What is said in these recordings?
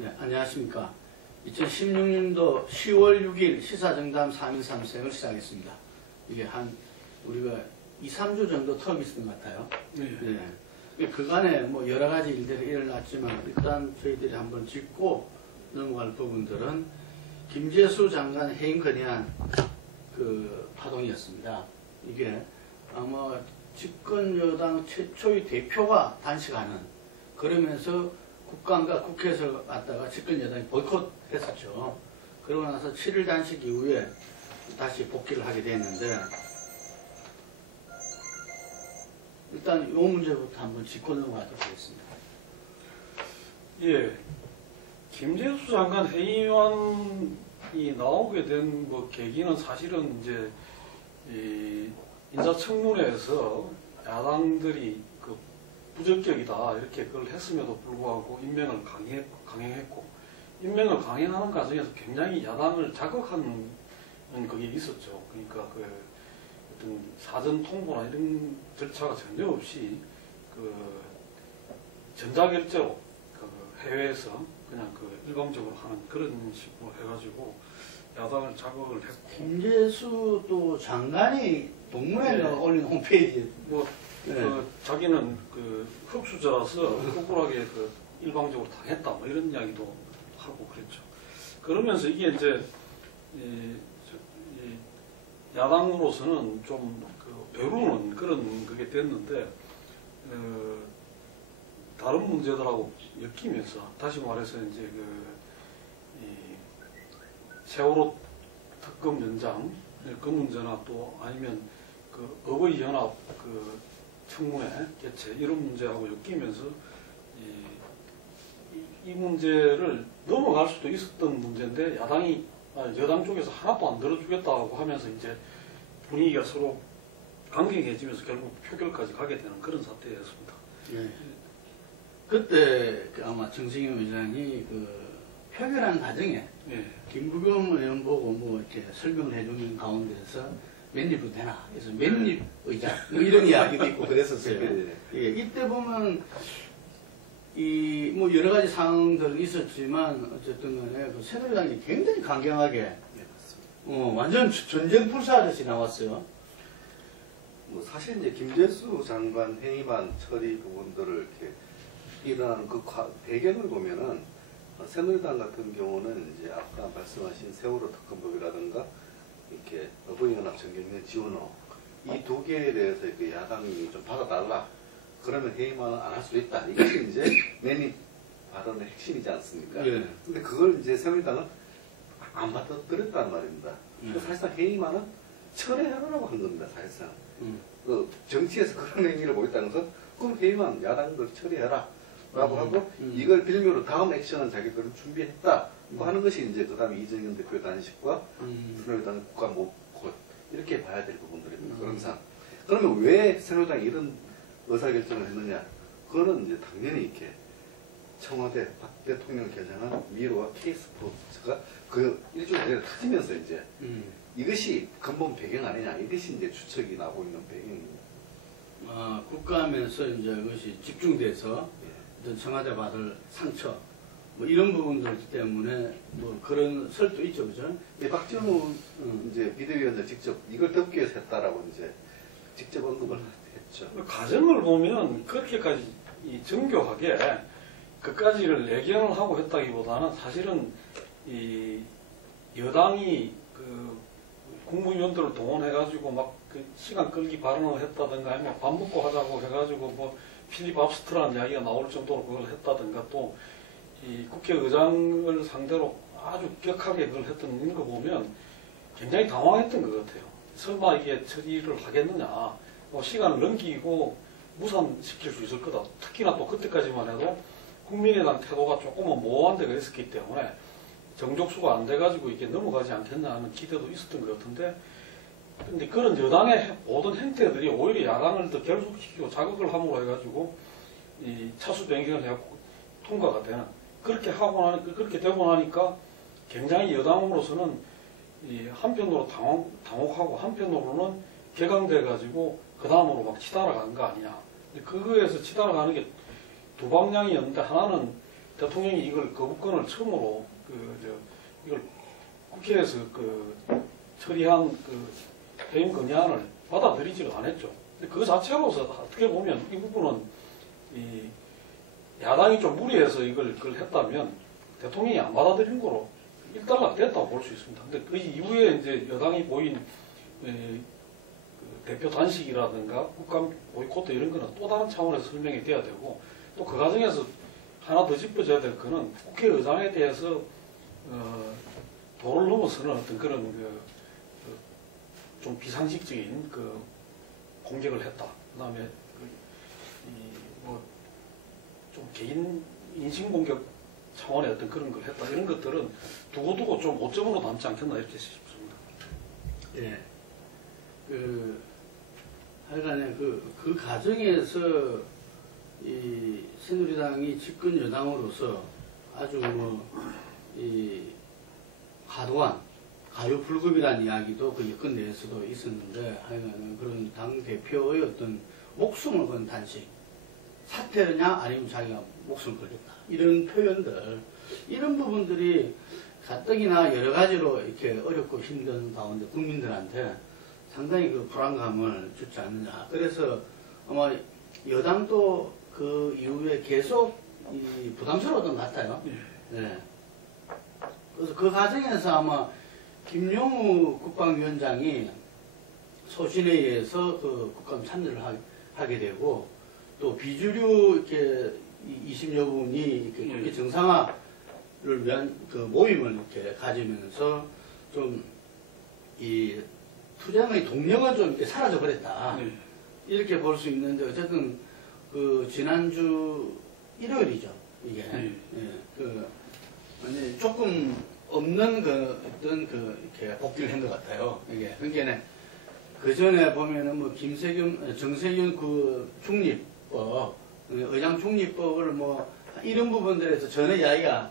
네, 안녕하십니까. 2016년도 10월 6일 시사정담 3인 3생을 시작했습니다. 이게 우리가 2, 3주 정도 텀이 있었던 것 같아요. 네. 그간에 뭐 여러 가지 일들이 일어났지만 일단 저희들이 한번 짚고 넘어갈 부분들은 김재수 장관 해임 건의안 그 파동이었습니다. 이게 아마 집권 여당 최초의 대표가 단식하는, 그러면서 국감과 국회에서 왔다가 집권 여당이 보이콧했었죠. 그러고 나서 7일 단식 이후에 다시 복귀를 하게 됐는데, 일단 이 문제부터 한번 짚고 넘어가도록 하겠습니다. 예, 김재수 장관 해임안이 나오게 된 뭐 계기는 사실은 이제 이 인사청문회에서 야당들이 그 부적격이다 이렇게 그걸 했음에도 불구하고 임명을 강행했고, 임명을 강행하는 과정에서 굉장히 야당을 자극하는 그게 있었죠. 그러니까 그 어떤 사전 통보나 이런 절차가 전혀 없이 그 전자결제로 그 해외에서 그냥 그 일방적으로 하는 그런 식으로 해가지고 야당을 자극을 했고. 김재수 또 장관이 동문회가 네. 올린 홈페이지에 뭐 네. 그 자기는 그 흑수저라서 억울하게 그 일방적으로 당했다 뭐 이런 이야기도 하고 그랬죠. 그러면서 이게 이제 이 야당으로서는 좀 그 배우는 그런 그게 됐는데 다른 문제들하고 엮이면서 다시 말해서 이제 이 세월호 특검 연장 그 문제나 또 아니면 그 어버이 연합 그 청문회 개최 이런 문제하고 엮이면서 이 문제를 넘어갈 수도 있었던 문제인데 여당 쪽에서 하나도 안 들어주겠다고 하면서 이제 분위기가 서로 강경해지면서 결국 표결까지 가게 되는 그런 사태였습니다. 네. 그때 아마 정승영 의장이 그 표결한 과정에 네. 김부겸 의원 보고 뭐 이렇게 설명을 해주는 가운데서 맨입으로 되나? 그래서 맨입 의장 뭐 이런 이야기도 있고 그랬었어요. 예, 이때 보면 이 뭐 여러 가지 상황들은 있었지만 어쨌든 간에 그 새누리당이 굉장히 강경하게 완전 전쟁 불사하듯이 나왔어요. 뭐 사실 이제 김재수 장관 해임안 처리 부분들을 이렇게 일어나는 그 배경을 보면은 새누리당 같은 경우는 이제 아까 말씀하신 세월호 특검법이라든가 이렇게 어버이연합 정경련 지원호 이 두 개에 대해서 이렇게 야당이 좀 받아달라. 그러면 해임안을 안 할 수도 있다. 이것이 이제 맨입 발언의 핵심이지 않습니까? 예. 근데 그걸 이제 새누리당은 안 받아들였단 말입니다. 그래서 사실상 해임안은 철회하라고 한 겁니다. 사실상. 그 정치에서 그런 행위를 보였다는 것은 그럼 해임안 야당들 처리해라. 라고 하고 이걸 빌미로 다음 액션은 자기들은 준비했다. 뭐 하는 것이 이제 그 다음에 이정현 대표 단식과 새누리당의 국가 모곧 이렇게 봐야 될 부분들입니다. 그러면 왜 새누리당이 이런 의사결정을 했느냐? 그거는 이제 당연히 이렇게 청와대 박 대통령을 겨냥한 미로와 K스포츠가 그 일종의 터지면서 이제 이것이 근본 배경 아니냐? 이것이 이제 추측이 나오고 있는 배경입니다. 국가하면서 이제 그것이 집중돼서 어떤 청와대 받을 상처 뭐 이런 부분들 때문에 뭐 그런 설도 있죠, 그죠? 박지원 이제 비대위원장 직접 이걸 덮기 위해서 했다라고 이제 직접 언급을 했죠. 과정을 보면 그렇게까지 정교하게 그까지를 예견을 하고 했다기보다는 사실은 이 여당이 그 국무위원들을 동원해가지고 막 그 시간 끌기 발언을 했다든가 아니면 밥 먹고 하자고 해가지고 뭐 필리버스터라는 이야기가 나올 정도로 그걸 했다든가 또 이 국회의장을 상대로 아주 격하게 그걸 했던 이런 거 보면 굉장히 당황했던 것 같아요. 설마 이게 처리를 하겠느냐. 시간을 넘기고 무산시킬 수 있을 거다. 특히나 또 그때까지만 해도 국민의당 태도가 조금은 모호한 데가 있었기 때문에 정족수가 안 돼가지고 이게 넘어가지 않겠나 하는 기대도 있었던 것 같은데, 근데 그런 여당의 모든 행태들이 오히려 야당을 더 결속시키고 자극을 함으로 해가지고 이 차수 변경을 해갖고 통과가 되는, 그렇게 하고 나니까, 그렇게 되고 나니까 굉장히 여당으로서는 이 한편으로 당혹하고 한편으로는 개강돼가지고 그 다음으로 막 치달아간 거 아니냐. 그거에서 치달아가는 게 두 방향이었는데, 하나는 대통령이 이걸 거부권을 처음으로 이걸 국회에서 처리한 해임 건의안을 받아들이지를 않았죠. 그 자체로서 어떻게 보면 이 부분은 야당이 좀 무리해서 그걸 했다면 대통령이 안 받아들인 거로 일단락 됐다고 볼 수 있습니다. 근데 그 이후에 이제 여당이 보인 대표 단식이라든가 국감 보이콧 이런 거는 또 다른 차원에서 설명이 돼야 되고, 또 그 과정에서 하나 더 짚어줘야 될 거는 국회의장에 대해서 도를 넘어서는 어떤 그런 좀 비상식적인 공격을 했다. 그다음에 좀 개인 인신 공격 차원의 어떤 그런 걸 했다. 이런 것들은 두고두고 좀 오점으로 남지 않겠나 이렇게 싶습니다. 예. 하여간에 그 과정에서 이 새누리당이 집권 여당으로서 아주 과도한 가요불급이라는 이야기도 그 여권 내에서도 있었는데, 하여간에 그런 당 대표의 어떤 목숨을 건 단식, 사퇴냐 아니면 자기가 목숨을 걸겠다, 이런 표현들, 이런 부분들이 가뜩이나 여러 가지로 이렇게 어렵고 힘든 가운데 국민들한테 상당히 그 불안감을 주지 않느냐. 그래서 아마 여당도 그 이후에 계속 부담스러웠던 것 같아요. 네. 그래서 그 과정에서 아마 김용우 국방위원장이 소신에 의해서 그 국감 참여를 하게 되고, 또 비주류 이렇게 20여 분이 이렇게 국회 정상화를 위한 그 모임을 이렇게 가지면서 좀 이 투쟁의 동력은 좀 이렇게 사라져 버렸다. 이렇게 볼 수 있는데, 어쨌든 그 지난주 일요일이죠, 이게. 아니 조금 없는 어떤 이렇게 복귀를 한 것 같아요, 이게. 그러니까 그 전에 보면은 뭐 정세균 그 중립법, 의장 중립법을 이런 부분들에서 전혀 이야기가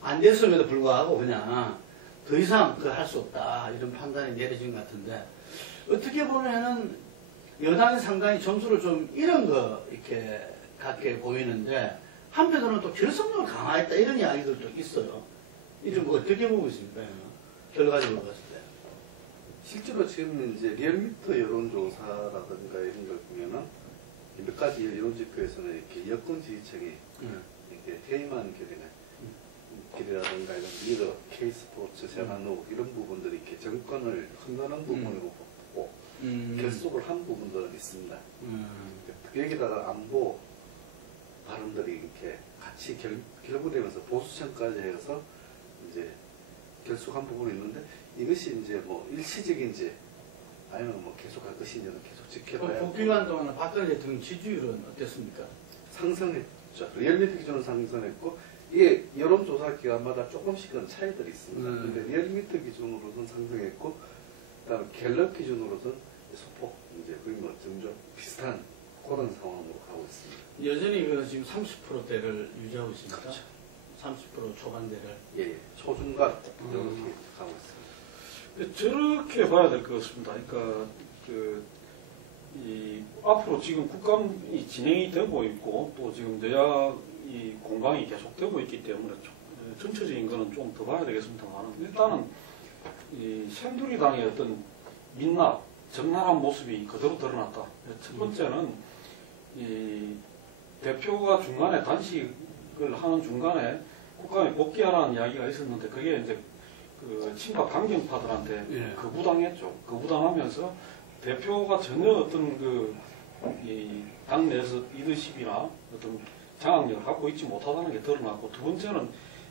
안 됐음에도 불구하고 그냥 더 이상 할 수 없다, 이런 판단이 내려진 것 같은데, 어떻게 보면은 여당이 상당히 점수를 좀 잃은 거 이렇게 같게 보이는데, 한편으로는 또 결속력을 강화했다, 이런 이야기들도 있어요. 이좀 어떻게 보고 있습니까? 결과적으로 봤을 때. 실제로 지금 이제 리얼미터 여론조사라든가 이런 걸 보면은 몇 가지 여론지표에서는 이렇게 여권 지지층이 이렇게 해임한 길이라든가 이런 리더, K스포츠, 세관노 이런 부분들이 이렇게 정권을 흔드는 부분으로 보고 결속을 한 부분들은 있습니다. 여기다가 안보 발언들이 이렇게 같이 결부되면서 보수층까지 해서 이제 결속한 부분이 있는데, 이것이 이제 일시적인지 아니면 계속할 것인지는 계속 지켜봐야. 복귀관 동안 박근혜 대통령 지지율은 어땠습니까? 상승했죠. 리얼미터 기준으로 상승했고, 이게 여론조사 기관마다 조금씩은 차이들이 있습니다. 근데 리얼미터 기준으로는 상승했고, 그다음에 갤럽 기준으로는 소폭 이제 거의 점점 비슷한 그런 상황으로 가고 있습니다. 여전히 지금 30%대를 유지하고 있습니까? 그렇죠. 30% 초반대를. 예, 초중간 이렇게 가고 있습니다. 저렇게 봐야 될 것 같습니다. 그러니까 앞으로 지금 국감이 진행이 되고 있고, 또 지금 내야 이 공방이 계속되고 있기 때문에 전체적인 거는 좀 더 봐야 되겠습니다만, 일단은 이 새누리당의 어떤 민낯, 적나라한 모습이 그대로 드러났다. 첫 번째는 이 대표가 중간에 단식을 하는 중간에 국감에 복귀하라는 이야기가 있었는데, 그게 이제 그 친박 강경파들한테 거부당했죠. 거부당하면서 대표가 전혀 어떤 이 당내에서 리더십이나 어떤 장악력을 갖고 있지 못하다는 게 드러났고, 두 번째는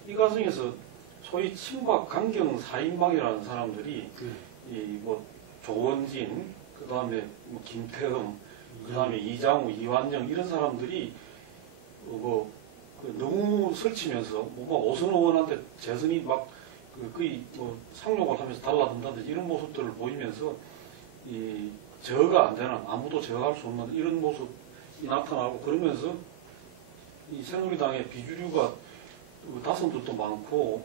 이 과정에서 소위 친박 강경 4인방이라는 사람들이 조원진, 그 다음에 김태흠, 그 다음에 이장우, 이완영 이런 사람들이 너무 설치면서 오선 의원한테 재선이 거의 상욕을 하면서 달라든다든지 이런 모습들을 보이면서 제어가 안 되는, 아무도 제어할 수 없는 이런 모습이 나타나고, 그러면서 이 새누리당의 비주류가 다선들도 많고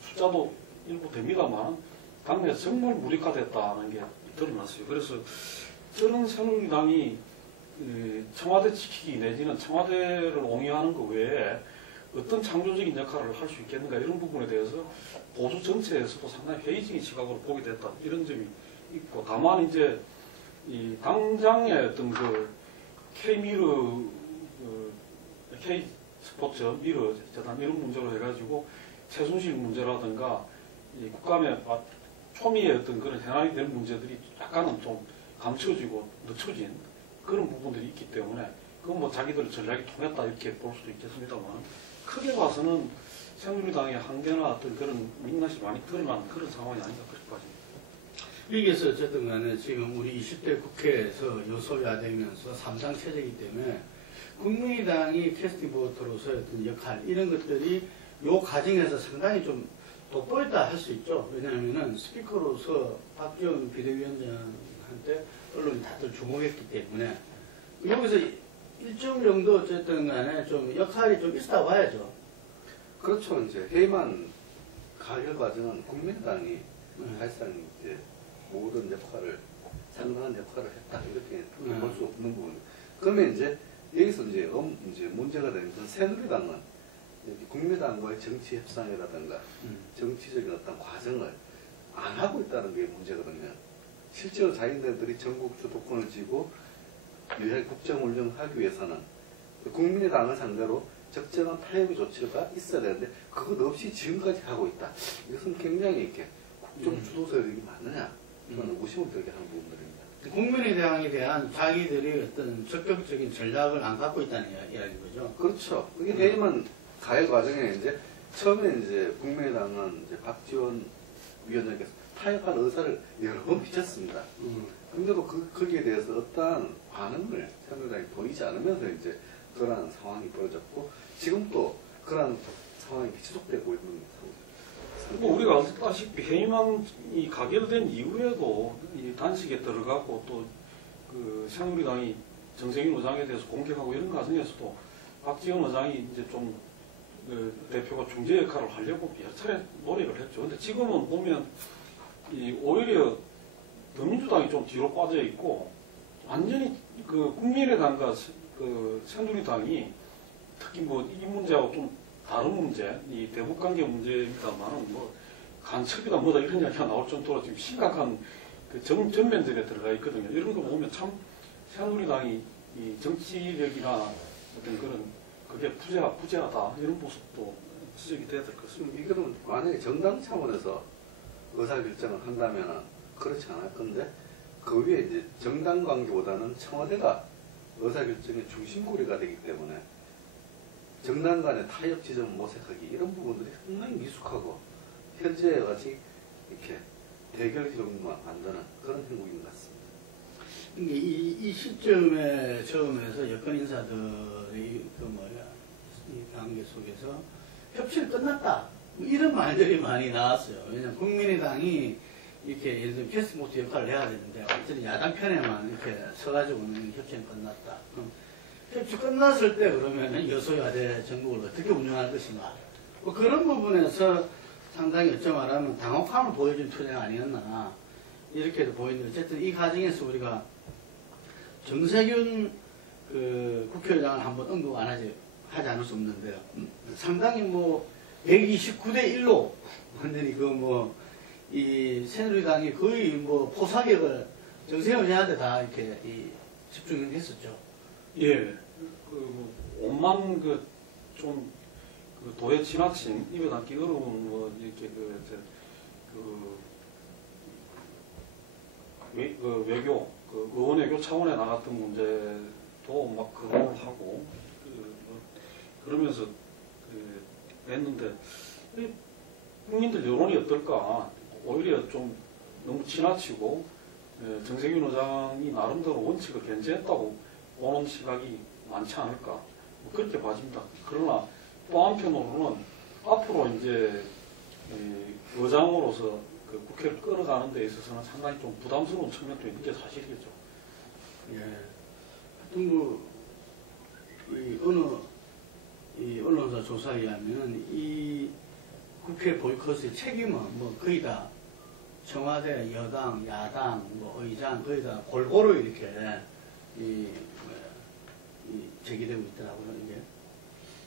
숫자도 일부 됩니다만 당내에서 정말 무력화됐다는 게 드러났어요. 그래서 저는 새누리당이 청와대 지키기 내지는 청와대를 옹호하는 것 외에 어떤 창조적인 역할을 할 수 있겠는가 이런 부분에 대해서 보수 전체에서도 상당히 회의적인 시각으로 보게 됐다 이런 점이 있고, 다만 이제 이 당장의 어떤 그 K미르 K스포츠 미르 재단 이런 문제로 해가지고 최순실 문제라든가 이 국감의 초미의 어떤 그런 현안이 된 문제들이 약간은 좀 감춰지고 늦춰진 그런 부분들이 있기 때문에 그건 뭐 자기들 전략이 통했다 이렇게 볼 수도 있겠습니다만, 크게 봐서는 새누리당의 한계나 어떤 그런 민낯이 많이 드러난 그런 상황이 아닌가 그렇게 봐집니다. 여기에서 어쨌든 간에 지금 우리 20대 국회에서 여소야되면서 3당 체제이기 때문에 국민의당이 캐스팅 보트로서 어떤 역할 이런 것들이 요 과정에서 상당히 좀 돋보였다 할 수 있죠. 왜냐하면은 스피커로서 박지원 비대위원장한테 언론이 다들 주목했기 때문에 여기서 일정 정도 어쨌든 간에 좀 역할이 좀 있다 봐야죠. 그렇죠. 이제 회의만 가결 과정은 국민의당이 사실상 이제 모든 역할을 상당한 역할을 했다 이렇게 볼 수 없는 부분. 그러면 이제 여기서 이제 문제가 되는 건 새누리당은 국민의당과의 정치 협상이라든가 정치적인 어떤 과정을 안 하고 있다는 게 문제거든요. 실제로 자기네들이 전국 주도권을 쥐고 유해 국정 운영하기 위해서는 국민의당을 상대로 적정한 타협의 조치가 있어야 되는데 그것 없이 지금까지 하고 있다. 이것은 굉장히 이렇게 국정 주도 세력이 맞느냐 이거는 의심을 들게 하는 부분들입니다. 국민의당에 대한 자기들이 어떤 적극적인 전략을 안 갖고 있다는 이야기인 거죠. 그렇죠. 그게 회의만 가열 과정에 이제 처음에 이제 국민의당은 이제 박지원 위원장께서 타협할 의사를 여러 번 비쳤습니다. 근데도 거기에 대해서 어떠한 반응을 새누리당이 보이지 않으면서 이제 그러한 상황이 벌어졌고 지금 또 그러한 상황이 지속되고 있는 상황입니다. 뭐 우리가 아시다시피 회의만이 가결된 이후에도 이 단식에 들어가고 또 그 새누리당이 정세균 의장에 대해서 공격하고 이런 과정에서도 박지원 의장이 이제 좀 그 대표가 중재 역할을 하려고 여러 차례 노력을 했죠. 근데 지금은 보면 오히려 더민주당이 좀 뒤로 빠져 있고 완전히 그 국민의당과 그 새누리당이 특히 뭐 이 문제하고 좀 다른 문제, 이 대북관계 문제입니다만은 뭐 간첩이다 뭐다 이런 이야기가 나올 정도로 지금 심각한 그 전면전에 들어가 있거든요. 이런 거 보면 참 새누리당이 이 정치력이나 어떤 그런 그게 부재하다 이런 모습도 지적이 돼야 될 것 같습니다. 이거는 만약에 정당 차원에서 의사결정을 한다면 그렇지 않을 건데 그 위에 이제 정당 관계보다는 청와대가 의사결정의 중심고리가 되기 때문에 정당 간의 타협 지점을 모색하기 이런 부분들이 상당히 미숙하고 현재와 같이 이렇게 대결 기록만 만드는 그런 행국인 것 같습니다. 이 시점에 처음에서 여권 인사들이 이 관계 속에서 협치는 끝났다 이런 말들이 많이 나왔어요. 왜냐하면 국민의당이 이렇게 예를 들면 캐스트보트 역할을 해야 되는데 완전히 야당 편에만 이렇게 서가지고는 협치는 끝났다. 협치 끝났을 때 그러면 여소야대 전국을 어떻게 운영할 것인가. 뭐 그런 부분에서 상당히 어쩌 말하면 당혹함을 보여준 투쟁 아니었나 이렇게도 보이는데 어쨌든 이 과정에서 우리가 정세균 그 국회의장을 한번 언급 안 하지 않을 수 없는데요. 상당히 뭐 129대 1로 완전히 이 새누리당이 거의 뭐 포사격을 정세균 의장한테 다 이렇게 집중했었죠. 예, 온만 좀 도에 지나친 입에 담기 어려운 뭐 이렇게 외교 의원외교 차원에 나갔던 문제도 막 그걸 하고 그러면서 했는데 국민들 여론이 어떨까? 오히려 좀 너무 지나치고 정세균 의장이 나름대로 원칙을 견제했다고 보는 시각이 많지 않을까? 뭐 그렇게 봐집니다. 그러나 또 한편으로는 앞으로 이제 의장으로서 그 국회를 끌어가는 데 있어서는 상당히 좀 부담스러운 측면도 있는 게 사실이겠죠. 예. 하여튼 이 언론사 조사에 의하면 이 국회 보이콧의 책임은 뭐 거의 다 청와대, 여당, 야당, 뭐 의장 거의 다 골고루 이렇게 제기되고 있더라고요. 이게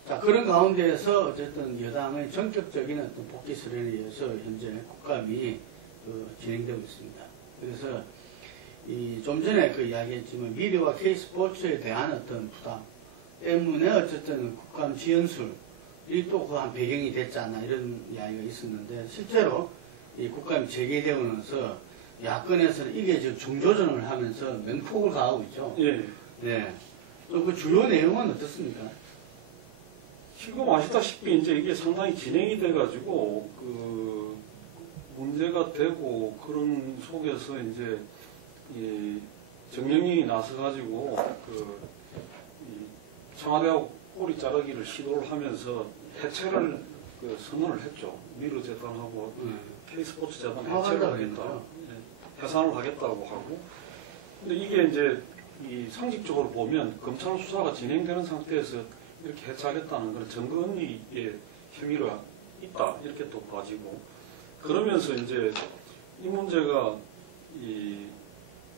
자, 그런 가운데에서 어쨌든 여당의 전격적인 어떤 복귀 수련에 의해서 현재 국감이 진행되고 있습니다. 그래서 좀 전에 그 이야기했지만 미디어와 K스포츠에 대한 어떤 부담 때문에 어쨌든 국감 지연술이 또 그 한 배경이 됐지 않나 이런 이야기가 있었는데 실제로 이 국감이 재개되고 나서 야권에서는 이게 지금 중조정을 하면서 맹폭을 가하고 있죠. 예. 네. 또 그 주요 내용은 어떻습니까? 지금 아시다시피 이제 이게 상당히 진행이 돼가지고 그 문제가 되고 그런 속에서 이제 이 정영이 나서가지고 청와대하고 꼬리 자르기를 시도를 하면서 해체를 선언을 했죠. 미르 재단하고 K스포츠 재단 해체를 하겠다. 해산을 하겠다고 하고. 근데 이게 이제 이 상식적으로 보면 검찰 수사가 진행되는 상태에서 이렇게 해체하겠다는 건 정권의 혐의가 있다 이렇게 또 봐지고 그러면서 이제 이 문제가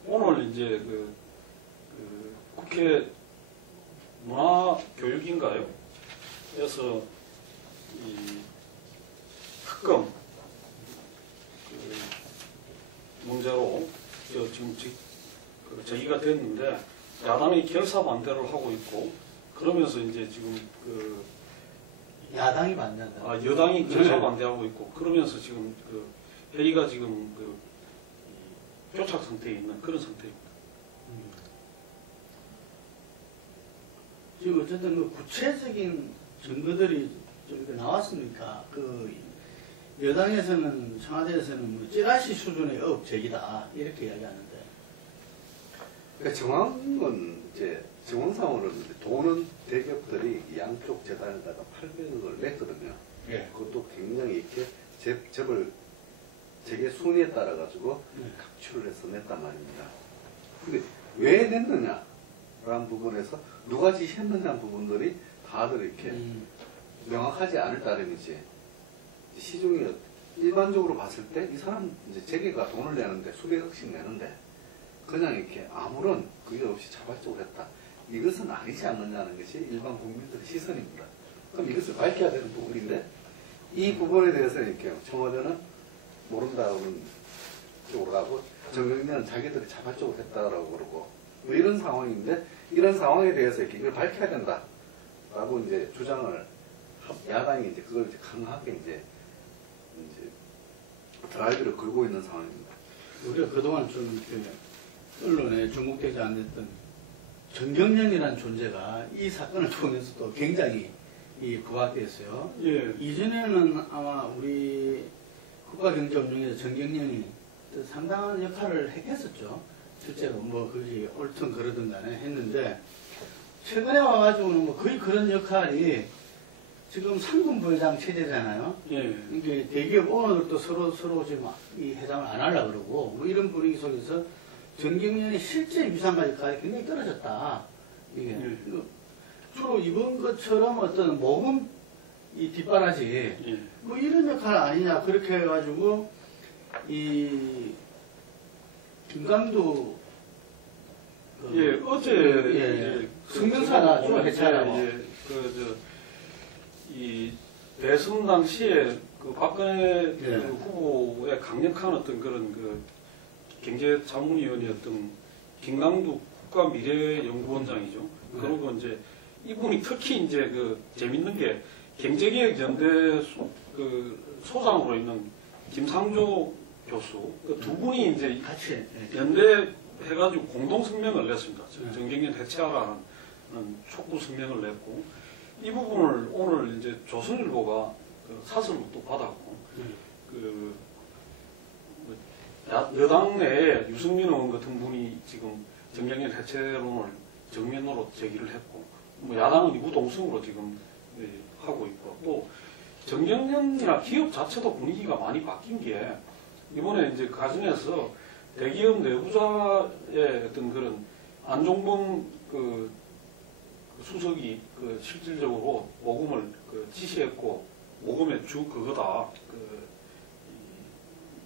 오늘 이제 국회 문화교육인가요? 그래서 이 특검 문제로 지금 제기가 됐는데 야당이 결사 반대를 하고 있고 그러면서 이제 지금 야당이 반대한다. 여당이 결사 반대하고 있고 그러면서 지금 회의가 지금 교착 상태에 있는 그런 상태입니다. 지금 어쨌든 그 구체적인 증거들이 좀 이렇게 나왔습니까? 여당에서는 청와대에서는 뭐 찌라시 수준의 의혹 제기다 이렇게 이야기하는데. 그러니까 정황은 이제 정황상으로는 돈은 대기업들이 양쪽 재단에다가 800억을 냈거든요. 예. 그것도 굉장히 이렇게 재벌 재계 순위에 따라 가지고 각출을 해서 냈단 말입니다. 근데 왜 냈느냐라는 부분에서 누가 지시했느냐는 부분들이 다들 이렇게 명확하지 않을 따름이지. 시중에 일반적으로 봤을 때 이 사람 이제 재계가 돈을 내는데 수백억씩 내는데 그냥 이렇게 아무런 그게 없이 자발적으로 했다. 이것은 아니지 않느냐는 것이 일반 국민들의 시선입니다. 그럼 이것을 밝혀야 되는 부분인데 이 부분에 대해서 이렇게 청와대는 모른다고는 쪽으로 가고 정경련은 자기들이 자발적으로 했다라고 그러고 뭐 이런 상황인데 이런 상황에 대해서 이렇게 이걸 밝혀야 된다라고 이제 주장을 야당이 이제 그걸 이제 강하게 이제 드라이브를 걸고 있는 상황입니다. 우리가 그동안 좀 이렇게 언론에 주목되지 않았던 정경련이라는 존재가 이 사건을 통해서 또 굉장히 부각됐어요. 예. 이전에는 아마 우리 국가경제운영에서 정경련이 상당한 역할을 했었죠. 실제로 뭐 그게 옳든 그러든 간에 했는데 최근에 와가지고는 뭐 거의 그런 역할이 지금 상금 부회장 체제잖아요. 예. 이게 대기업 오너들도 서로 지금 이 회장을 안 하려고 그러고 뭐 이런 분위기 속에서 정경련이 실제 위상과 역할이 굉장히 떨어졌다. 이게 주로 이번 것처럼 어떤 모금 이 뒷바라지 뭐 이런 역할 아니냐 그렇게 해가지고 이 김강두 어제 성명사가 좀 해체하라고. 이 대선 당시에 그 박근혜 그 후보의 강력한 어떤 그런 경제자문위원이었던 김강두 국가미래연구원장이죠. 그리고 이제 이분이 특히 이제 재밌는 게 경제개혁연대 소장으로 있는 김상조 교수 두 분이 이제 같이 연대 해가지고 공동 성명을 냈습니다. 정경련 해체하라는 촉구 성명을 냈고 이 부분을 오늘 이제 조선일보가 사설로 또 받았고 여당 내에 유승민 의원 같은 분이 지금 정경련 해체론을 정면으로 제기를 했고 뭐 야당은 무동성으로 지금 하고 있고 또 정경련이나 기업 자체도 분위기가 많이 바뀐 게 이번에 이제 가정에서 대기업 내부자의 어떤 그런 안종범 수석이 실질적으로 모금을 지시했고 모금의 주 그거다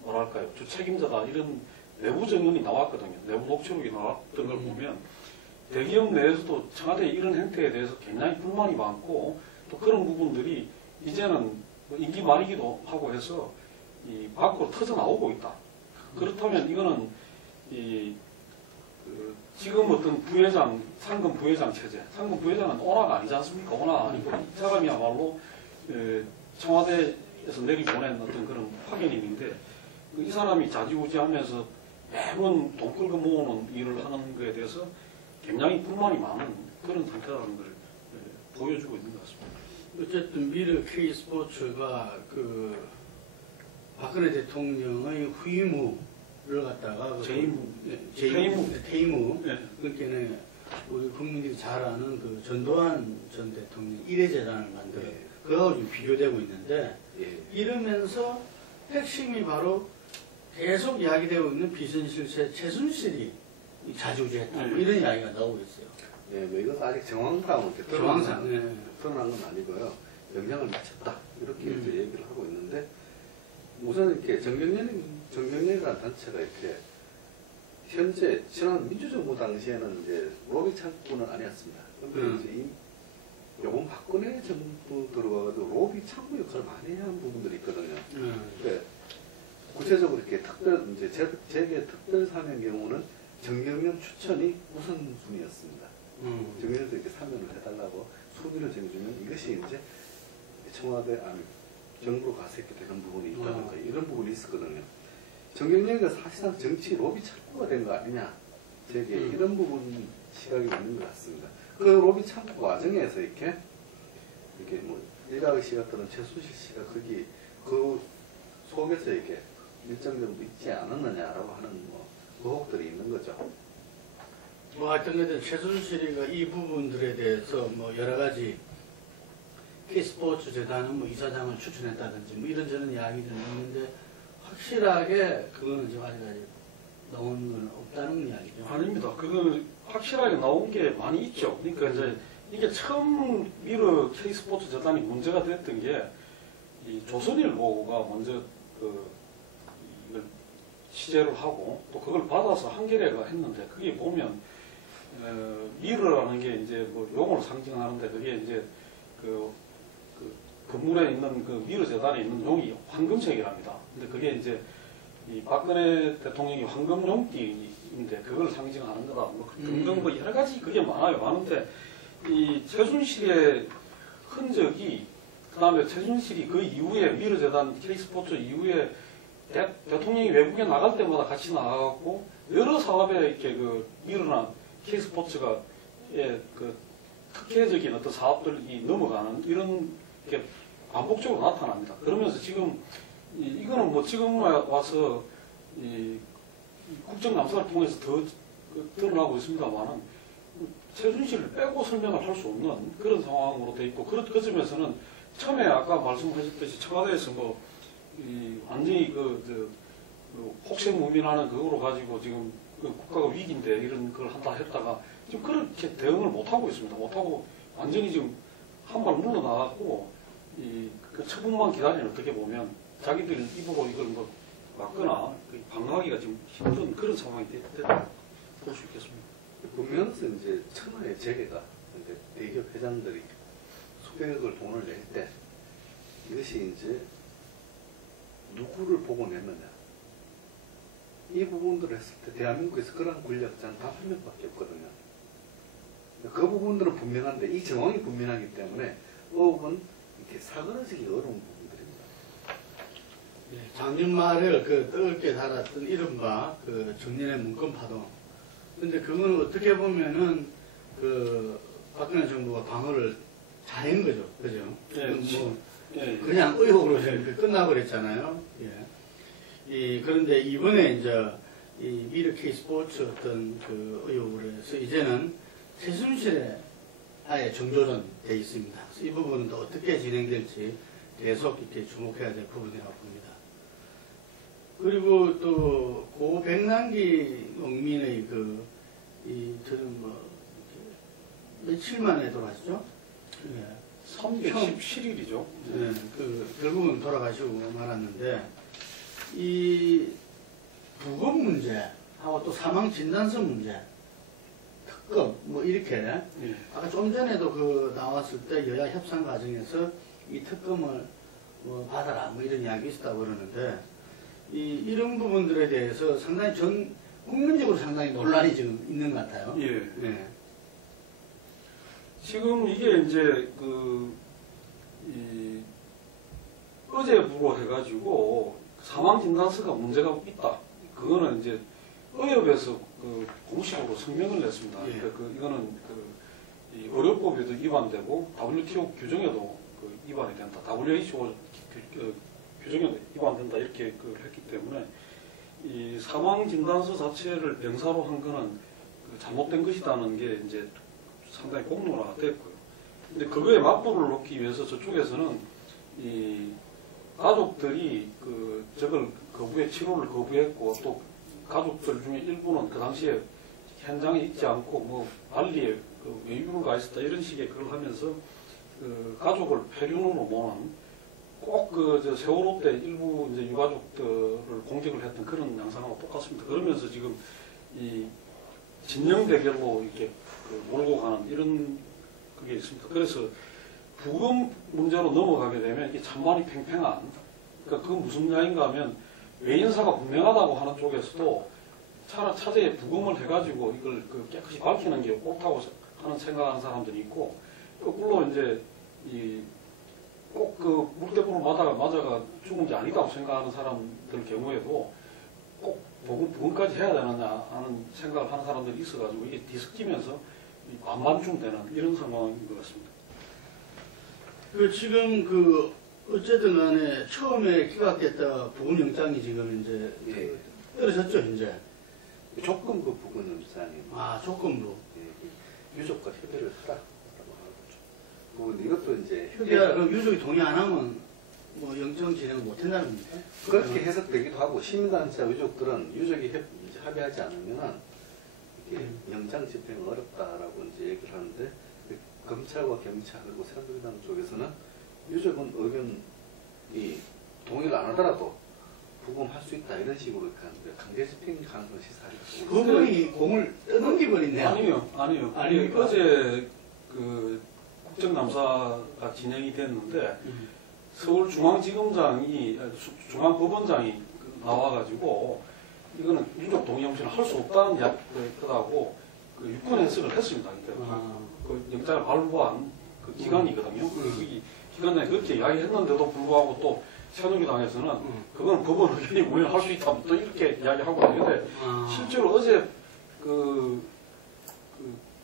뭐랄까요 주 책임자다 이런 내부 증언이 나왔거든요. 내부 녹취록이 나왔던 걸 보면 대기업 내에서도 청와대의 이런 행태에 대해서 굉장히 불만이 많고 또 그런 부분들이 이제는 뭐 임기 말이기도 하고 해서 이 밖으로 터져 나오고 있다. 그렇다면 이거는 지금 어떤 부회장, 상금 부회장 체제, 상금 부회장은 오나가 아니지 않습니까? 오나가 아니고 이 사람이야말로 청와대에서 내리보낸 어떤 그런 파견인인데 이 사람이 좌지우지하면서 매번 돈 끌고 모으는 일을 하는 것에 대해서 굉장히 불만이 많은 그런 상태라는 걸 보여주고 있는 것 같습니다. 어쨌든 미르 K스포츠가 그 박근혜 대통령의 후임무를 갖다가 퇴임무 그러니까 우리 국민들이 잘 아는 그 전두환 전 대통령 1회 재단을 만들어 그거하고 좀 비교되고 있는데 이러면서 핵심이 바로 계속 이야기되고 있는 비선실세 최순실이 자주우지했다 이런 이야기가 나오고 있어요. 예, 뭐 이건 아직 정황상 드러난 건 아니고요. 영향을 미쳤다 이렇게 이제 얘기를 하고 있는데 우선 이렇게 정경련이라는 단체가 이렇게 현재 지난 민주정부 당시에는 이제 로비 창구는 아니었습니다. 그런데 이제 요번 박근혜 정부 들어와가지고 로비 창구 역할을 많이 한 부분들이 있거든요. 그러니까 구체적으로 이렇게 이제 재계 특별 사면 경우는 정경련 추천이 우선순위였습니다. 정경련에서 이렇게 사면을 해달라고 순위를 정해주면 이것이 이제 청와대 안 정부로 가서 이렇게 되는 부분이 있다든가 이런 부분이 있었거든요. 정경련이가 사실상 정치 로비 창구가 된 거 아니냐, 재계 이런 부분 시각이 있는 것 같습니다. 그 로비 창구 과정에서 이렇게 뭐 일각의 씨 같은 최순실 씨가 거기 그 속에서 이렇게 일정 정도 있지 않았느냐라고 하는 뭐 의혹들이 있는 거죠. 뭐 하여튼 근데 최순실이가 이 부분들에 대해서 뭐 여러 가지 K스포츠 재단은 뭐 이사장을 추천했다든지 뭐 이런저런 이야기들이 있는데 확실하게 그거는 지금 아직까지 나온 건 없다는 이야기죠. 아닙니다. 그거 확실하게 나온 게 많이 있죠. 그러니까 이제 이게 처음 미르 K스포츠 재단이 문제가 됐던 게 이 조선일보가 먼저 이걸 취재를 하고 또 그걸 받아서 한겨레가 했는데 그게 보면 미르라는 게 이제 뭐 용어로 상징하는데 그게 이제 그 건물에 있는 그 미르 재단에 있는 용이 황금색이랍니다. 근데 그게 이제 이 박근혜 대통령이 황금 용띠인데 그걸 상징하는 거다. 뭐 등등 뭐 여러 가지 그게 많은데 이 최순실의 흔적이 그다음에 최순실이 그 이후에 미르 재단 K스포츠 이후에 대통령이 외국에 나갈 때마다 같이 나가고 여러 사업에 이렇게 그 미르나 K스포츠가 그 특혜적인 어떤 사업들이 넘어가는 이런 게 반복적으로 나타납니다. 그러면서 지금 이거는 뭐 지금 와서 이 국정감사를 통해서 더 드러나고 있습니다만은 최순실을 빼고 설명을 할 수 없는 그런 상황으로 돼 있고 그 점에서는 처음에 아까 말씀하셨듯이 청와대에서 뭐 완전히 혹세무민하는 그거로 가지고 지금 그 국가가 위기인데 이런 걸 한다 했다가 지금 그렇게 대응을 못 하고 있습니다. 못 하고 완전히 지금 한 발 물러나갔고 그 처분만 기다리는 어떻게 보면 자기들 입으로 이걸 뭐 막거나 방어하기가 지금 힘든 그런 상황이 됐다 볼 수 있겠습니다. 보면서 이제 천하의 재계가 이제 대기업 회장들이 수백억을 돈을 낼 때 이것이 이제 누구를 보고 냈느냐 이 부분들을 했을 때 대한민국에서 그런 권력자는 단 한 명밖에 없거든요. 그 부분들은 분명한데 이 정황이 분명하기 때문에 의혹은 이렇게 사그러지기 어려운 부분들입니다. 네, 작년 말을 그 뜨겁게 달았던 이른바 그 정년의 문건 파동. 근데 그건 어떻게 보면은 그 박근혜 정부가 방어를 잘한 거죠. 그죠? 그냥 의혹으로 끝나버렸잖아요. 예. 그런데 이번에 이제 이 미르 K스포츠 어떤 그 의혹으로 해서 이제는 최순실에 아예 정조전 돼 있습니다. 이 부분은 또 어떻게 진행될지 계속 이렇게 주목해야 될 부분이라고 봅니다. 그리고 또 고 백남기 농민의 저는 며칠 만에 돌아가시죠? 예. 317일이죠. 네, 결국은 돌아가시고 말았는데 이 부검 문제하고 또 사망 진단서 문제 특검 뭐 이렇게 예. 아까 좀 전에도 그 나왔을 때 여야 협상 과정에서 이 특검을 뭐 받아라 뭐 이런 이야기 있었다고 그러는데 이런 부분들에 대해서 상당히 전 국민적으로 상당히 논란이 지금 있는 것 같아요. 예. 네. 지금 이게 이제 어제부로 해가지고 사망 진단서가 문제가 있다. 그거는 이제 의협에서 공식으로 성명을 냈습니다. 예. 그러니까 이거는 이 의료법에도 위반되고 WTO 규정에도 위반이 된다. WHO 규정에도 위반된다 이렇게 했기 때문에 이 사망 진단서 자체를 병사로 한 거는 잘못된 것이라는 게 이제 상당히 공론화가 됐고요. 근데 그거에 맞불을 놓기 위해서 저쪽에서는 이 가족들이 저걸 치료를 거부했고 또 가족들 중에 일부는 그 당시에 현장에 있지 않고 뭐 발리에 외유를 가 있었다 이런 식의 글을 하면서 가족을 폐륜으로 모는 꼭 저 세월호 때 일부 이제 유가족들을 공격을 했던 그런 양상하고 똑같습니다. 그러면서 지금 이 진영 대결로 이렇게 몰고 가는 이런 그게 있습니다. 그래서 부검 문제로 넘어가게 되면 이게 찬반이 팽팽한, 그러니까 그건 무슨 이야기인가 하면 외인사가 분명하다고 하는 쪽에서도 차제에 부검을 해가지고 이걸 깨끗이 밝히는 게 옳다고 하는 생각하는 사람들이 있고, 거꾸로 이제 꼭 물대포를 맞아가 죽은 게 아니다고 생각하는 사람들 경우에도 꼭 부검까지 해야 되느냐 하는 생각을 하는 사람들이 있어가지고 이게 뒤섞이면서 반반쯤 되는 이런 상황인 것 같습니다. 지금 어쨌든 간에 처음에 기각됐다 부검영장이 지금 이제 예. 떨어졌죠, 이제. 조건부 부검영장이 조건부. 예, 유족과 협의를 하라고 하는 거죠. 이것도 이제 그럼 유족이 동의 안 하면 뭐 영장 진행을 못 한다는 겁니까? 그렇게 해석되기도 하고 시민단체 유족들은 유족이 이제 합의하지 않으면은 이게 영장 집행은 어렵다라고 이제 얘기를 하는데 검찰과 경찰 그리고 새누리당 쪽에서는 유족은 의견이 동의를 안 하더라도 부검할 수 있다 이런 식으로 이렇게 하는데 강제 집행 가능성이 시사하죠. 그분이 공을 떠넘기버리네요. 아니요. 아닙니까? 어제 국정감사가 진행이 됐는데 서울중앙지검장이 중앙법원장이 나와가지고 이거는 유족 동의 없이는 할 수 없다는 이야기하고 유권 해석을 했습니다. 영장을 발부한 기간이거든요. 이 기간 내에 그렇게 이야기했는데도 불구하고 또 새누리당에서는 그건 법원 의견이 우리는 할 수 있다 또 이렇게 이야기하고 있는데 실제로 어제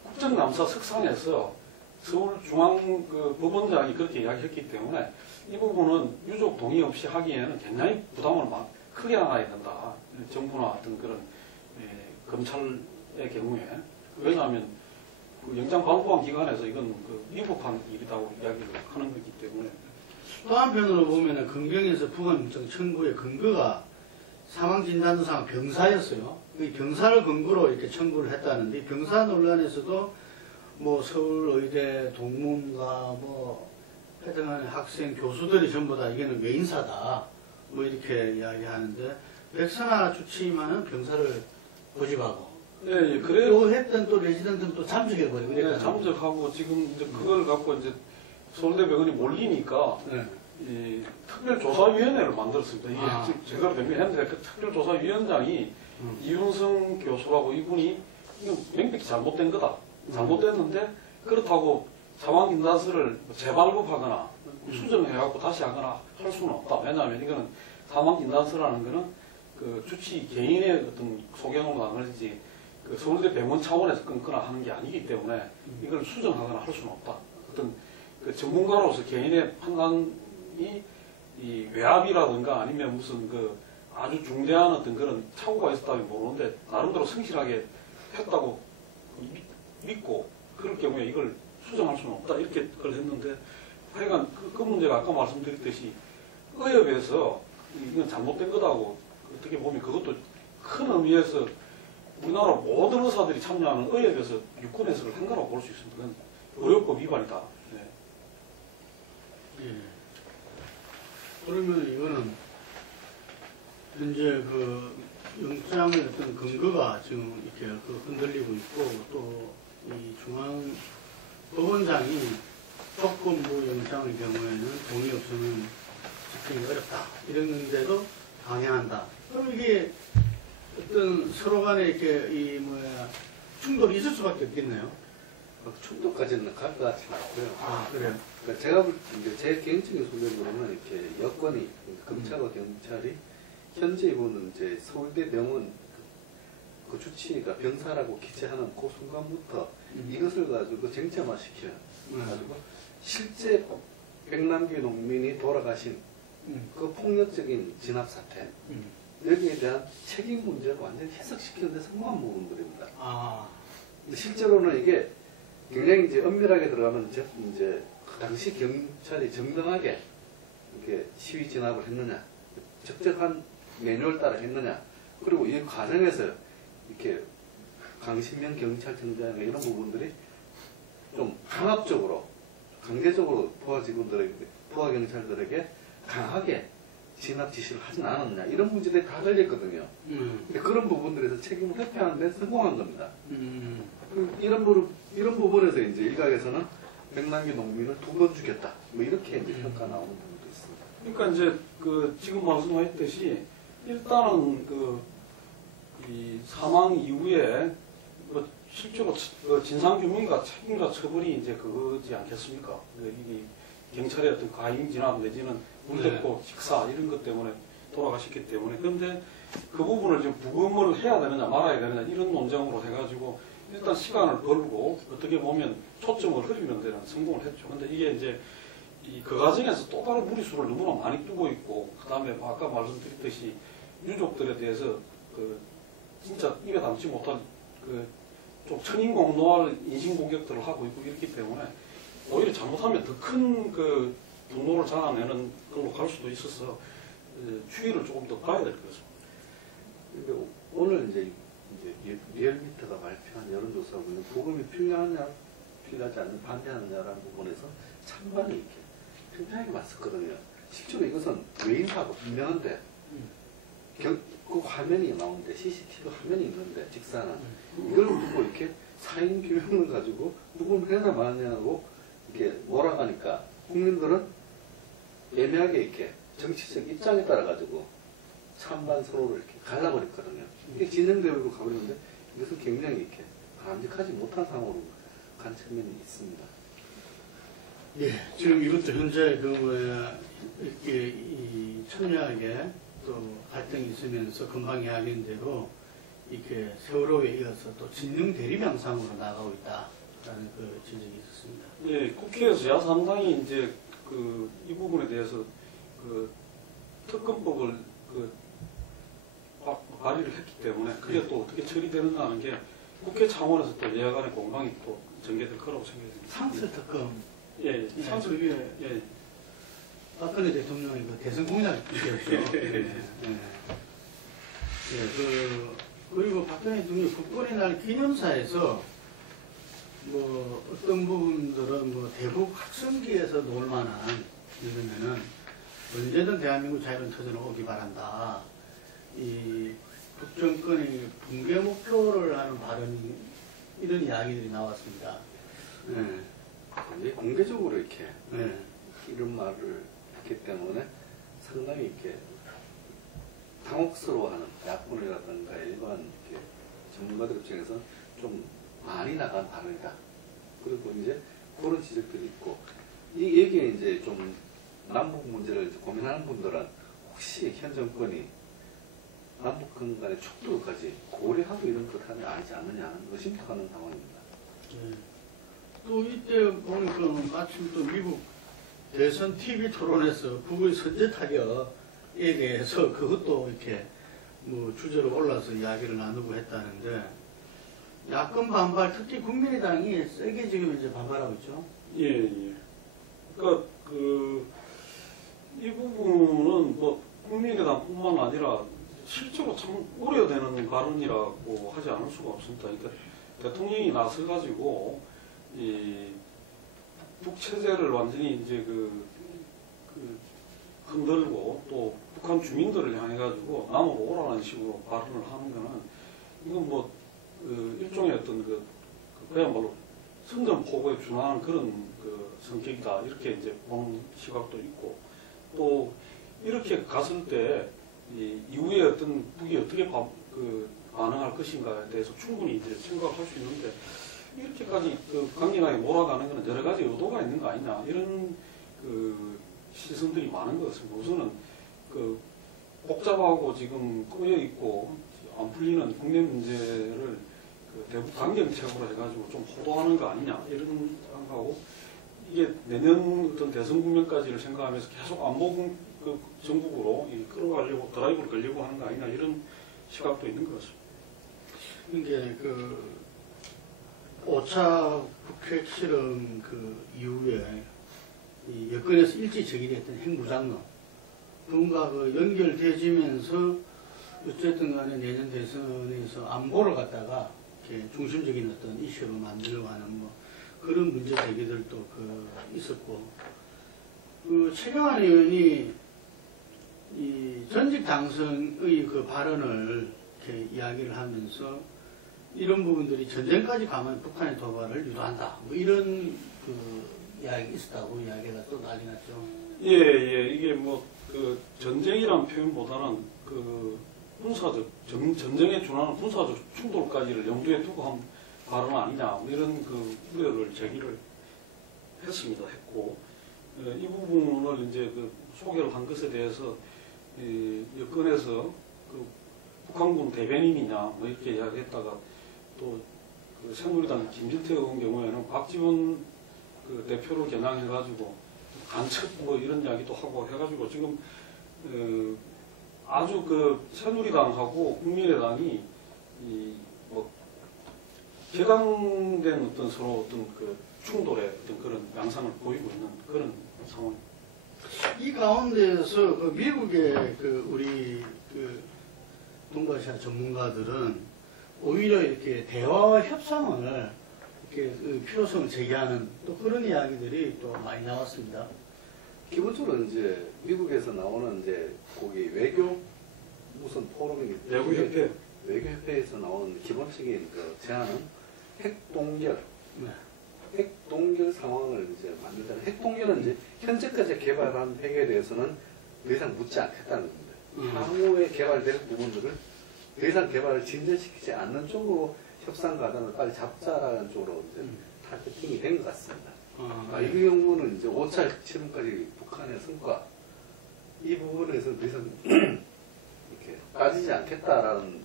국정감사 석상에서 서울중앙법원장이 그렇게 이야기했기 때문에 이 부분은 유족 동의 없이 하기에는 굉장히 부담을 크게 안아야 된다. 정부나 어떤 그런 검찰의 경우에. 왜냐하면 영장 발부한 기관에서 이건 위법한 일이라고 이야기를 하는 거기 때문에. 또 한편으로 보면은 금경에서 부검영장 청구의 근거가 사망진단서상 병사였어요. 이 병사를 근거로 이렇게 청구를 했다는데 이 병사 논란에서도 뭐 서울의대 동문가 뭐 하여튼 학생 교수들이 전부 다 이게는 외인사다 뭐 이렇게 이야기하는데 백선아 주치의만은 병사를 고집하고 예, 그리고 했던 또 레지던트는 또 잠적해버리고 네, 잠적하고 지금 이제 그걸 갖고 이제 서울대병원이 몰리니까 이 특별조사위원회를 만들었습니다. 이게 지금 제대로 된 게 했는데 그 특별조사위원장이 이윤성 교수라고 이분이 이건 명백히 잘못된 거다. 잘못됐는데 그렇다고 사망진단서를 재발급하거나 수정해갖고 다시 하거나 할 수는 없다. 왜냐하면 이거는 사망진단서라는 거는 주치 개인의 어떤 소견으로 나가는지 서울대 병원 차원에서 끊거나 하는 게 아니기 때문에 이걸 수정하거나 할 수는 없다. 어떤 전문가로서 개인의 판단이 이 외압이라든가 아니면 무슨 아주 중대한 어떤 그런 착오가 있었다면 모르는데 나름대로 성실하게 했다고 믿고 그럴 경우에 이걸 수정할 수는 없다 이렇게 그걸 했는데 하여간 그 문제가 아까 말씀드렸듯이 의협에서 이건 잘못된 거다고 어떻게 보면 그것도 큰 의미에서 우리나라 모든 의사들이 참여하는 의협에서 유권 해석을 한 거라고 볼 수 있습니다. 그건 의료법 위반이다. 네. 예. 그러면 이거는 현재 영장의 어떤 근거가 지금 이렇게 흔들리고 있고 또 이 중앙법원장이 조건부 영장의 경우에는 동의 없으면 집행이 어렵다 이랬는데도 강행한다. 그럼 이게 어떤 서로 간에 이렇게 충돌이 있을 수밖에 없겠네요. 충돌까지는 갈 것 같지 않고요. 아, 그래요? 그러니까 제가 이제 제 개인적인 소견으로는 이렇게 여권이 검찰과 경찰이 현재 보는 이제 서울대 병원 그 주치의가 병사라고 기재하는 그 순간부터 이것을 가지고 쟁점화 시켜 가지고 실제 백남기 농민이 돌아가신 그 폭력적인 진압 사태 여기에 대한 책임 문제를 완전히 해석시키는 데 성공한 부분들입니다. 아, 근데 실제로는 이게 굉장히 이제 엄밀하게 들어가면 이제 그 당시 경찰이 정당하게 이렇게 시위 진압을 했느냐, 적절한 매뉴얼 따라 했느냐, 그리고 이 과정에서 이렇게 강신명 경찰청장 이런 부분들이 좀 강압적으로, 강제적으로 부하 직원들에게, 부하 경찰들에게 강하게 진압 지시를 하진 않았느냐, 이런 문제들이 다 걸렸거든요. 근데 그런 부분들에서 책임을 회피하는 데 성공한 겁니다. 이런 부분에서 이제 일각에서는 백남기 농민을 2번 죽였다. 뭐 이렇게 이제 평가 나오는 부분도 있습니다. 그러니까 이제 그 지금 말씀하셨듯이 일단은 이 사망 이후에 뭐 실제로 진상규명과 책임과 처벌이 이제 그거지 않겠습니까? 이 경찰의 어떤 과잉 진압 내지는 물대포 직사 이런 것 때문에 돌아가셨기 때문에 그런데 그 부분을 지금 부검을 해야 되느냐 말아야 되느냐 이런 논쟁으로 해가지고 일단 시간을 벌고 어떻게 보면 초점을 흐리는 데는 성공을 했죠. 근데 이게 이제 그 과정에서 또 다른 무리수를 너무나 많이 두고 있고 그 다음에 아까 말씀드렸듯이 유족들에 대해서 진짜 입에 담지 못한 좀 천인공노할 인신공격들을 하고 있고 이렇기 때문에 오히려 잘못하면 더 큰 분노를 자아내는 걸로 갈 수도 있어서 추이를 조금 더 봐야 될 것 같습니다. 근데 오늘 이제 리얼미터가 발표한 여론조사 보면 부검이 필요하냐, 필요하지 않는 반대하느냐라는 부분에서 찬반이 이렇게 굉장히 많았거든요. 실제로 이것은 외인사고 분명한데 그 화면이 나오는데 CCTV 화면이 있는데 직사는 이걸 두고 이렇게 사인 규명을 가지고 부검을 해야 마느냐고 이렇게 몰아가니까 국민들은 애매하게 이렇게 정치적 입장에 따라 가지고 찬반 서로를 이렇게 갈라버렸거든요. 이게 진행대로 가버렸는데 이것은 굉장히 이렇게 바람직하지 못한 상황으로 간 측면이 있습니다. 예, 지금 이것도 현재 이렇게 첨예하게 또 갈등이 있으면서 금방 이야기한 대로 이렇게 세월호에 이어서 또 진영 대립 양상으로 나가고 있다라는 그 지적이 있었습니다. 예, 국회에서 야삼당이 이제 이 부분에 대해서 특검법을 발의를 했기 때문에 그게 또 어떻게 처리되느냐 하는 게 국회 차원에서 또 여야 간의 공방이 또 전개될 거라고 생각합니다. 상설 특검. 예, 상설 그게 예. 박근혜 대통령의 대선 공약이었죠. 그리고 박근혜 대통령이 국권의 날 기념사에서 어떤 부분들은 대북 확성기에서 놀 만한 이러면은 언제든 대한민국 자유로운 터전을 오기 바란다. 이 국정권의 붕괴 목표를 하는 발언이 이런 이야기들이 나왔습니다. 공개적으로 이렇게 이런 말을 했기 때문에 상당히 이렇게 당혹스러워하는 야권이라든가 일반 이렇게 전문가들 입장에서 좀 많이 나간 발언이다. 그리고 이제 그런 지적들이 있고 이 얘기에 이제 좀 남북 문제를 이제 고민하는 분들은 혹시 현 정권이 남북 간의 촉도까지 고려하고 이런 것 하지 않느냐 하는 의심도 하는 상황입니다. 또 이때 보니까 마침 또 미국 대선 TV 토론에서 북의 선제 타격에 대해서 그것도 이렇게 주제로 올라서 이야기를 나누고 했다는데 야권 반발, 특히 국민의당이 세게 지금 이제 반발하고 있죠. 예. 그러니까 이 부분은 국민의당뿐만 아니라 실제로 참 우려되는 발언이라고 하지 않을 수가 없습니다. 그러니까 대통령이 나서가지고 이 북체제를 완전히 이제 흔들고 또 북한 주민들을 향해가지고 남으로 오라는 식으로 발언을 하는 거는 이건 일종의 어떤 그야말로 성전포고에 준하는 그런 그 성격이다 이렇게 이제 보는 시각도 있고 또 이렇게 갔을 때 이후에 어떤 북이 어떻게 반응할 것인가에 대해서 충분히 이제 생각할 수 있는데 이렇게까지 그 강력하게 몰아가는 것은 여러 가지 의도가 있는 거 아니냐 이런 그 시선들이 많은 것 같습니다. 우선은 그 복잡하고 지금 꼬여 있고 안 풀리는 국내 문제를 그 대북 강경책으로 해가지고 좀 호도하는 거 아니냐 이런 생각하고 이게 내년 어떤 대선 국면까지를 생각하면서 계속 안보 그 정국으로 끌어가려고 드라이브를 걸려고 하는 거 아니냐 이런 시각도 있는 것 같습니다. 이게 그 5차 북핵 실험 그 이후에 이 여권에서 일찍 제기됐던 핵무장론 그분과 그 연결되지면서 어쨌든 간에 내년 대선에서 안보를 갖다가 이렇게 중심적인 어떤 이슈로 만들려고 하는 뭐 그런 문제 제기들도 그 있었고 그 최경환 의원이 이 전직 당선의 그 발언을 이렇게 이야기를 하면서 이런 부분들이 전쟁까지 가면 북한의 도발을 유도한다. 뭐 이런 그 이야기 있었다고 이야기가 또 난리 났죠. 예. 이게 뭐 그 전쟁이란 표현보다는 그 군사적 전쟁에 준하는 군사적 충돌까지를 염두에 두고 한 발언 아니냐 뭐 이런 그 우려를 제기를 했고 이 부분을 이제 그 소개를 한 것에 대해서 여권에서 그 북한군 대변인이냐 뭐 이렇게 이야기했다가 또 그 새누리당 김진태 의원 경우에는 박지원 그 대표를 겨냥해가지고 간첩 뭐 이런 이야기도 하고 해가지고 지금 아주 그 새누리당하고 국민의당이 뭐 개강된 어떤 서로 어떤 그 충돌의 어떤 그런 양상을 보이고 있는 그런 상황. 이 가운데서 그 미국의 그 우리 그 동아시아 전문가들은 오히려 이렇게 대화와 협상을 이렇게 그 필요성을 제기하는 또 그런 이야기들이 또 많이 나왔습니다. 기본적으로 이제 미국에서 나오는 이제 거기 외교 무슨 포럼이 외교협회에서 나오는 기본적인 그 제안은 핵동결, 핵동결 상황을 이제 만들자. 핵동결은 이제 현재까지 개발한 핵에 대해서는 더 이상 묻지 않겠다는 겁니다. 향후에 개발될 부분들을 더 이상 개발을 진전시키지 않는 쪽으로 협상 가단을 빨리 잡자라는 쪽으로 이제 타겟팅이 된 것 같습니다. 이 경우는 이제 5차 실험까지 북한의 성과 이 부분에서 더 이상 이렇게 빠지지 않겠다라는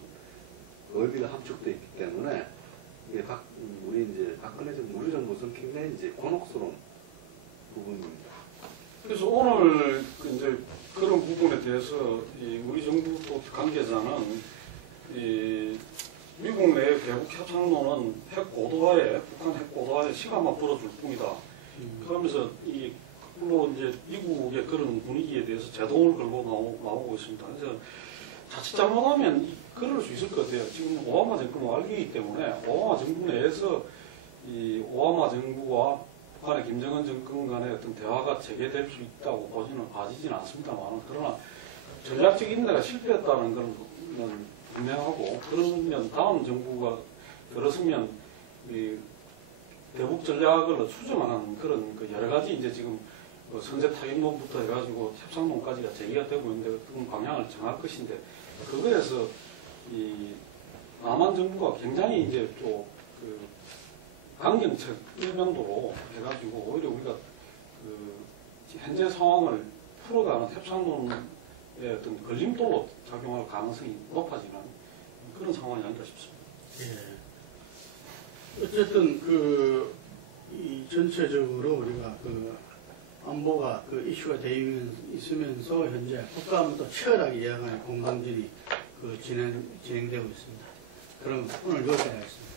의미가 함축되어 있기 때문에 이게 우리 이제 박근혜 정부, 우리 정부는 굉장히 이제 곤혹스러운 부분입니다. 그래서 오늘 이제 그런 부분에 대해서 우리 정부 또 관계자는 미국 내 대북 협상론은 핵 고도화에 북한 핵 고도화에 시간만 벌어줄 뿐이다. 그러면서 물론 이제 미국의 그런 분위기에 대해서 제동을 걸고 나오고 있습니다. 그래서 자칫 잘못하면 그럴 수 있을 것 같아요. 지금 오바마 정권을 알기 때문에 오바마 정부 내에서 이 오바마 정부와 북한의 김정은 정권 간의 어떤 대화가 재개될 수 있다고 봐지지는 않습니다만 그러나 전략적 인내가 실패했다는 건 분명하고 그러면 다음 정부가 들어서면 이 대북 전략을 수정하는 그런 그 여러 가지 이제 지금 선제 타격론부터 해가지고 협상론까지가 제기가 되고 있는데 그런 방향을 정할 것인데 그거에서 이 남한 정부가 굉장히 이제 또 그 강경책 일면도로 해가지고 오히려 우리가 그 현재 상황을 풀어가는 협상론의 어떤 걸림돌로 작용할 가능성이 높아지는 그런 상황이 아닐까 싶습니다. 예. 어쨌든 이 전체적으로 우리가 그 안보가 그 이슈가 되어 있으면서 현재 국가하면 또 치열하게 이야기하는 공방전이 그 진행되고 있습니다. 그럼 오늘 여기까지 하겠습니다.